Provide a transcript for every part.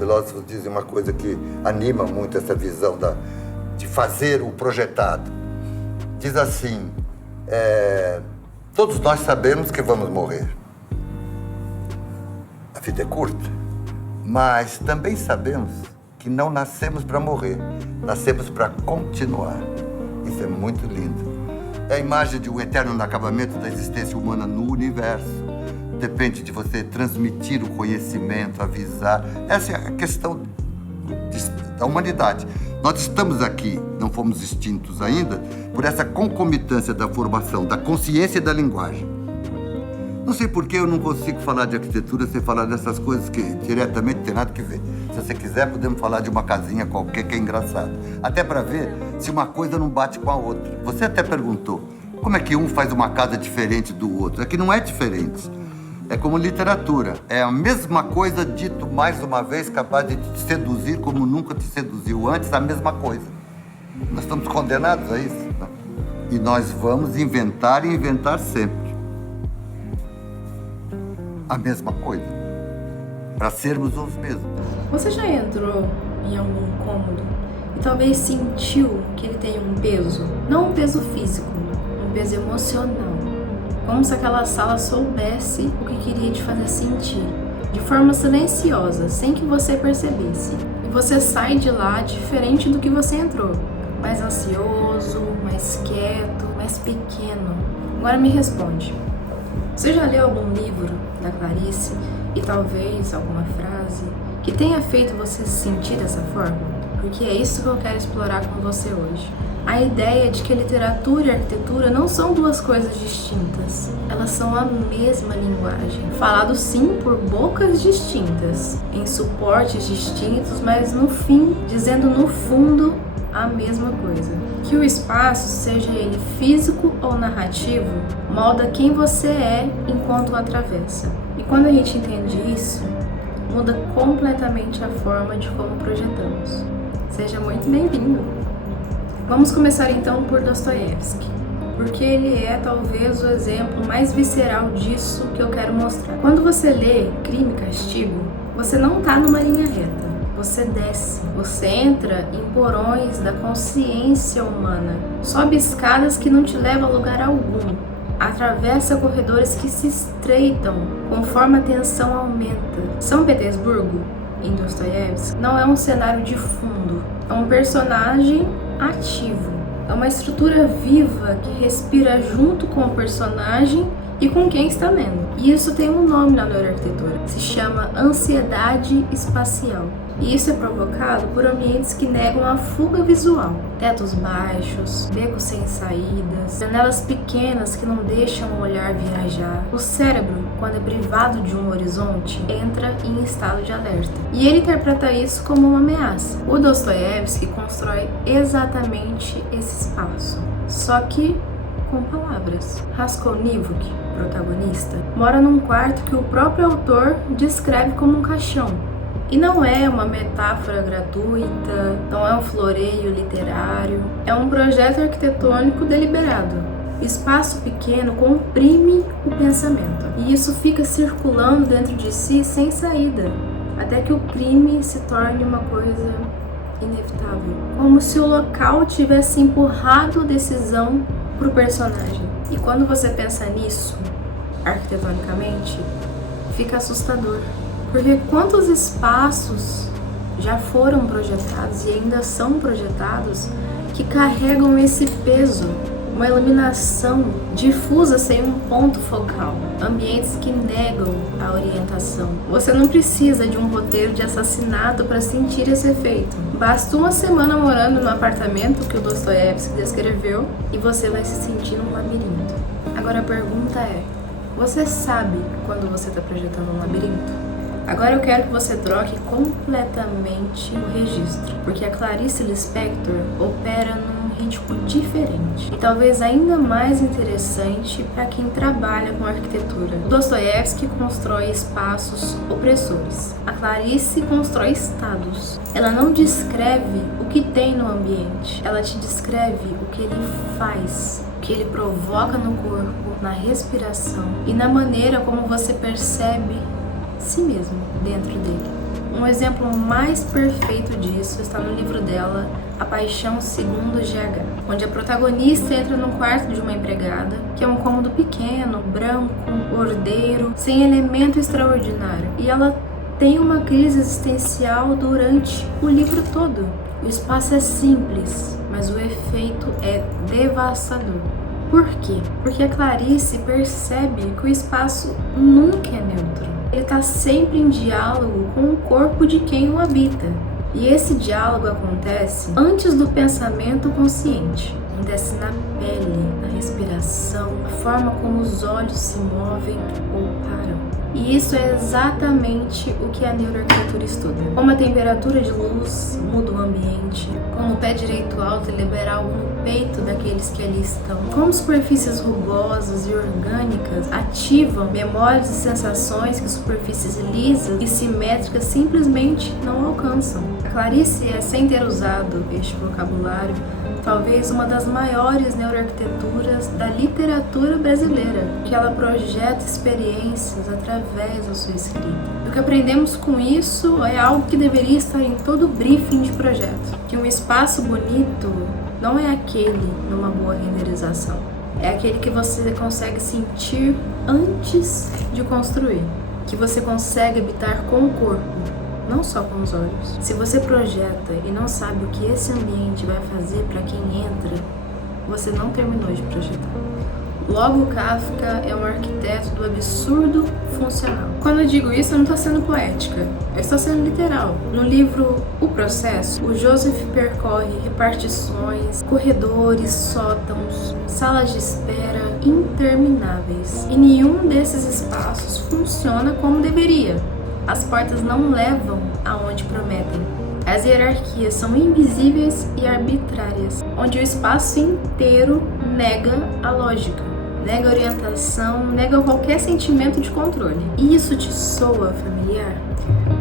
filósofos dizem uma coisa que anima muito essa visão de fazer o projetado. Diz assim, todos nós sabemos que vamos morrer. A vida é curta, mas também sabemos que não nascemos para morrer, nascemos para continuar. Isso é muito lindo. É a imagem de um eterno inacabamento da existência humana no universo. Depende de você transmitir o conhecimento, avisar. Essa é a questão da humanidade. Nós estamos aqui, não fomos extintos ainda, por essa concomitância da formação, da consciência e da linguagem. Não sei por que eu não consigo falar de arquitetura sem falar dessas coisas que diretamente não tem nada que ver. Se você quiser, podemos falar de uma casinha qualquer que é engraçado. Até para ver se uma coisa não bate com a outra. Você até perguntou, como é que um faz uma casa diferente do outro? É que não é diferente. É como literatura. É a mesma coisa dito mais uma vez, capaz de te seduzir como nunca te seduziu antes, a mesma coisa. Nós estamos condenados a isso. Não? E nós vamos inventar e inventar sempre a mesma coisa, para sermos os mesmos. Você já entrou em algum cômodo e talvez sentiu que ele tem um peso? Não um peso físico, um peso emocional. Como se aquela sala soubesse o que queria te fazer sentir, de forma silenciosa, sem que você percebesse. E você sai de lá diferente do que você entrou, mais ansioso, mais quieto, mais pequeno. Agora me responde. Você já leu algum livro da Clarice e talvez alguma frase que tenha feito você se sentir dessa forma? Porque é isso que eu quero explorar com você hoje. A ideia de que a literatura e a arquitetura não são duas coisas distintas. Elas são a mesma linguagem, falado sim por bocas distintas, em suportes distintos, mas no fim, dizendo no fundo a mesma coisa. Que o espaço, seja ele físico ou narrativo, molda quem você é enquanto o atravessa. E quando a gente entende isso, muda completamente a forma de como projetamos. Seja muito bem-vindo! Vamos começar então por Dostoiévski, porque ele é talvez o exemplo mais visceral disso que eu quero mostrar. Quando você lê Crime e Castigo, você não está numa linha reta. Você desce, você entra em porões da consciência humana, sobe escadas que não te levam a lugar algum, atravessa corredores que se estreitam conforme a tensão aumenta. São Petersburgo, em Dostoiévski, não é um cenário de fundo, é um personagem ativo, é uma estrutura viva que respira junto com o personagem e com quem está lendo. E isso tem um nome na neuroarquitetura, se chama ansiedade espacial. E isso é provocado por ambientes que negam a fuga visual. Tetos baixos, becos sem saídas, janelas pequenas que não deixam o olhar viajar. O cérebro, quando é privado de um horizonte, entra em estado de alerta. E ele interpreta isso como uma ameaça. O Dostoiévski constrói exatamente esse espaço, só que com palavras. Raskolnikov, protagonista, mora num quarto que o próprio autor descreve como um caixão. E não é uma metáfora gratuita, não é um floreio literário, é um projeto arquitetônico deliberado. O espaço pequeno comprime o pensamento, e isso fica circulando dentro de si sem saída, até que o crime se torne uma coisa inevitável. Como se o local tivesse empurrado a decisão para o personagem. E quando você pensa nisso, arquitetonicamente, fica assustador. Porque quantos espaços já foram projetados e ainda são projetados que carregam esse peso, uma iluminação difusa sem um ponto focal, ambientes que negam a orientação. Você não precisa de um roteiro de assassinato para sentir esse efeito. Basta uma semana morando no apartamento que o Dostoiévski descreveu e você vai se sentir num labirinto. Agora a pergunta é, você sabe quando você está projetando um labirinto? Agora eu quero que você troque completamente o registro, porque a Clarice Lispector opera num ritmo diferente e talvez ainda mais interessante para quem trabalha com arquitetura. Dostoiévski constrói espaços opressores. A Clarice constrói estados. Ela não descreve o que tem no ambiente, ela te descreve o que ele faz, o que ele provoca no corpo, na respiração e na maneira como você percebe si mesmo dentro dele. Um exemplo mais perfeito disso está no livro dela, A Paixão Segundo GH, onde a protagonista entra no quarto de uma empregada, que é um cômodo pequeno, branco, ordeiro, sem elemento extraordinário, e ela tem uma crise existencial durante o livro todo. O espaço é simples, mas o efeito é devastador. Por quê? Porque a Clarice percebe que o espaço nunca é neutro. Ele está sempre em diálogo com o corpo de quem o habita. E esse diálogo acontece antes do pensamento consciente. Acontece na pele, na respiração, na forma como os olhos se movem ou param. E isso é exatamente o que a neuroarquitetura estuda. Como a temperatura de luz muda o ambiente, como o pé direito alto libera algo no peito daqueles que ali estão, como superfícies rugosas e orgânicas ativam memórias e sensações que superfícies lisas e simétricas simplesmente não alcançam. A Clarice é, sem ter usado este vocabulário, talvez uma das maiores neuroarquiteturas da literatura brasileira, que ela projeta experiências através da sua escrita. O que aprendemos com isso é algo que deveria estar em todo briefing de projeto, que um espaço bonito não é aquele numa boa renderização, é aquele que você consegue sentir antes de construir, que você consegue habitar com o corpo, não só com os olhos. Se você projeta e não sabe o que esse ambiente vai fazer para quem entra, você não terminou de projetar. Logo, Kafka é um arquiteto do absurdo funcional. Quando eu digo isso, eu não estou sendo poética, eu estou sendo literal. No livro O Processo, o Joseph percorre repartições, corredores, sótãos, salas de espera intermináveis. E nenhum desses espaços funciona como deveria. As portas não levam aonde prometem. As hierarquias são invisíveis e arbitrárias, onde o espaço inteiro nega a lógica, nega a orientação, nega qualquer sentimento de controle. E isso te soa familiar?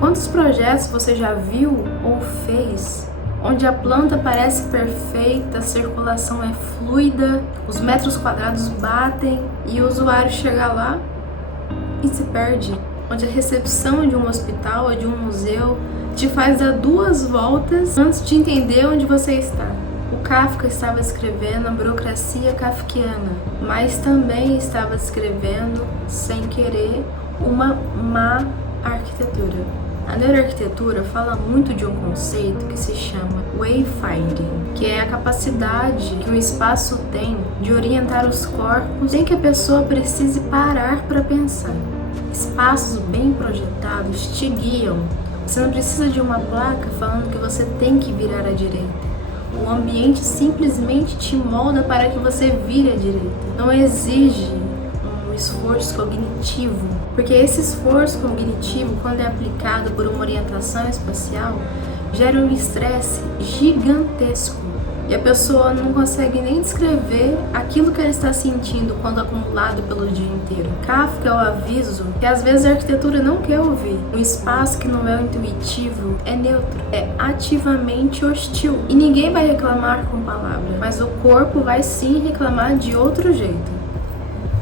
Quantos projetos você já viu ou fez onde a planta parece perfeita, a circulação é fluida, os metros quadrados batem e o usuário chega lá e se perde? Onde a recepção de um hospital ou de um museu te faz dar 2 voltas antes de entender onde você está. O Kafka estava escrevendo a burocracia kafkiana, mas também estava escrevendo, sem querer, uma má arquitetura. A neuroarquitetura fala muito de um conceito que se chama wayfinding, que é a capacidade que o espaço tem de orientar os corpos sem que a pessoa precise parar para pensar. Espaços bem projetados te guiam. Você não precisa de uma placa falando que você tem que virar à direita. O ambiente simplesmente te molda para que você vire à direita. Não exige um esforço cognitivo, porque esse esforço cognitivo, quando é aplicado por uma orientação espacial, gera um estresse gigantesco. E a pessoa não consegue nem descrever aquilo que ela está sentindo quando acumulado pelo dia inteiro. Kafka é o aviso que às vezes a arquitetura não quer ouvir. Um espaço que não é intuitivo é neutro, é ativamente hostil. E ninguém vai reclamar com palavras, mas o corpo vai sim reclamar de outro jeito.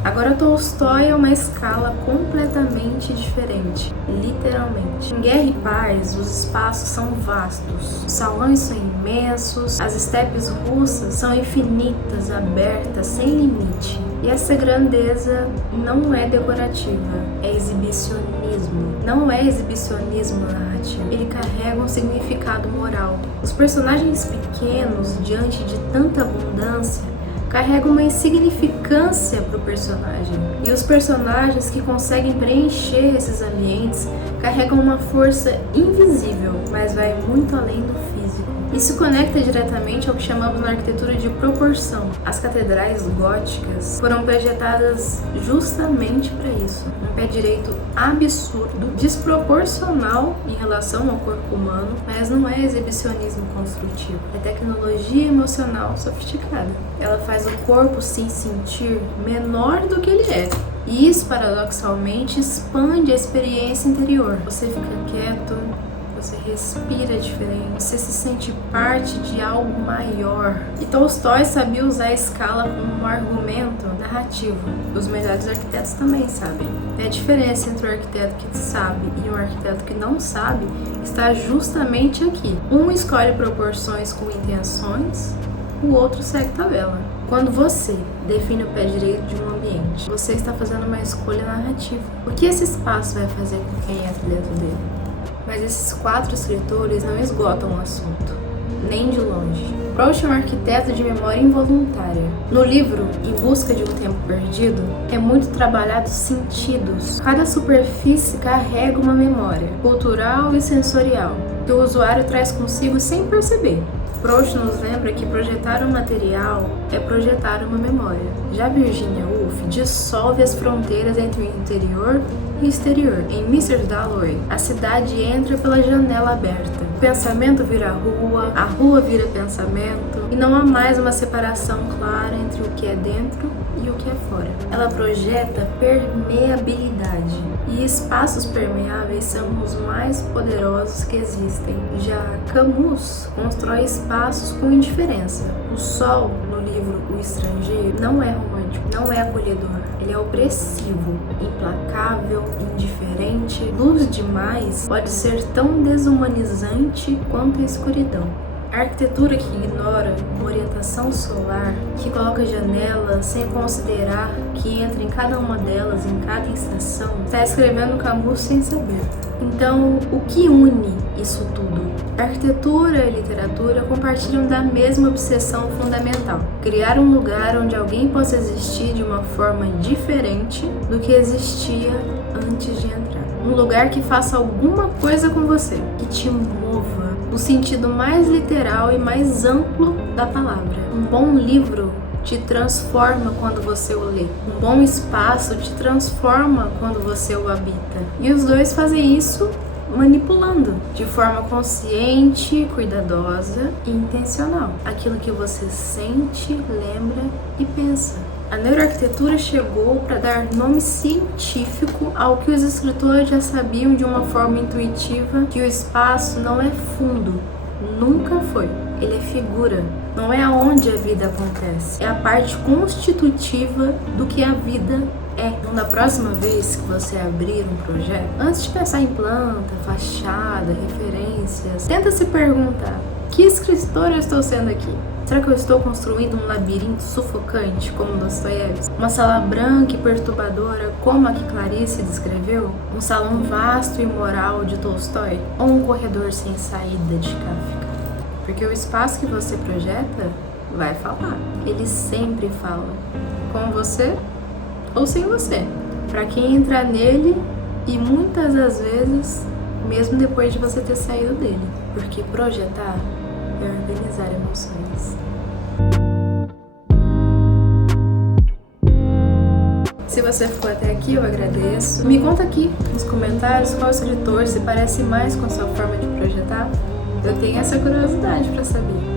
Agora Tolstói é uma escala completamente diferente, literalmente. Em Guerra e Paz, os espaços são vastos, os salões são imensos, as estepes russas são infinitas, abertas, sem limite. E essa grandeza não é decorativa, é exibicionismo. Não é exibicionismo narrativo, ele carrega um significado moral. Os personagens pequenos, diante de tanta abundância, carrega uma insignificância para o personagem. E os personagens que conseguem preencher esses ambientes carregam uma força invisível, mas vai muito além do físico. Isso conecta diretamente ao que chamamos na arquitetura de proporção. As catedrais góticas foram projetadas justamente para isso. Um pé direito absurdo, desproporcional em relação ao corpo humano, mas não é exibicionismo construtivo, é tecnologia emocional sofisticada. Ela faz o corpo se sentir menor do que ele é. E isso, paradoxalmente, expande a experiência interior. Você fica quieto, você respira diferente, você se sente parte de algo maior. E Tolstói sabia usar a escala como um argumento narrativo. Os melhores arquitetos também sabem. E a diferença entre o arquiteto que sabe e um arquiteto que não sabe está justamente aqui. Um escolhe proporções com intenções, o outro segue tabela. Quando você define o pé direito de um ambiente, você está fazendo uma escolha narrativa. O que esse espaço vai fazer com quem entra dentro dele? Mas esses 4 escritores não esgotam o assunto, nem de longe. Proust é um arquiteto de memória involuntária. No livro Em Busca de um Tempo Perdido, é muito trabalhado sentidos. Cada superfície carrega uma memória, cultural e sensorial, que o usuário traz consigo sem perceber. Proust nos lembra que projetar um material é projetar uma memória. Já Virginia Woolf dissolve as fronteiras entre o interior e o exterior. Em Mr. Dalloway, a cidade entra pela janela aberta. O pensamento vira a rua vira pensamento, e não há mais uma separação clara entre o que é dentro e o que é fora. Ela projeta permeabilidade, e espaços permeáveis são os mais poderosos que existem. Já Camus constrói espaços com indiferença. O sol, no livro O Estrangeiro, não é romântico, não é acolhedor. Ele é opressivo, implacável, indiferente. Luz demais pode ser tão desumanizante quanto a escuridão. A arquitetura que ignora uma orientação solar, que coloca janelas sem considerar que entra em cada uma delas em cada estação, está escrevendo Camus sem saber. Então, o que une isso tudo? A arquitetura e a literatura compartilham da mesma obsessão fundamental: criar um lugar onde alguém possa existir de uma forma diferente do que existia antes de entrar. Um lugar que faça alguma coisa com você, que te mova, no sentido mais literal e mais amplo da palavra. Um bom livro te transforma quando você o lê. Um bom espaço te transforma quando você o habita. E os dois fazem isso manipulando de forma consciente, cuidadosa e intencional aquilo que você sente, lembra e pensa. A neuroarquitetura chegou para dar nome científico ao que os escritores já sabiam de uma forma intuitiva, que o espaço não é fundo, nunca foi. Ele é figura, não é aonde a vida acontece, é a parte constitutiva do que a vida é. Então, da próxima vez que você abrir um projeto, antes de pensar em planta, fachada, referências, tenta se perguntar: que escritor eu estou sendo aqui? Será que eu estou construindo um labirinto sufocante, como Dostoiévski? Uma sala branca e perturbadora, como a que Clarice descreveu? Um salão vasto e moral, de Tolstói? Ou um corredor sem saída, de Kafka? Porque o espaço que você projeta vai falar. Ele sempre fala. Com você ou sem você. Para quem entrar nele, e muitas das vezes, mesmo depois de você ter saído dele. Porque projetar é organizar emoções. Se você ficou até aqui, eu agradeço. Me conta aqui nos comentários qual escritor se parece mais com a sua forma de projetar. Eu tenho essa curiosidade para saber.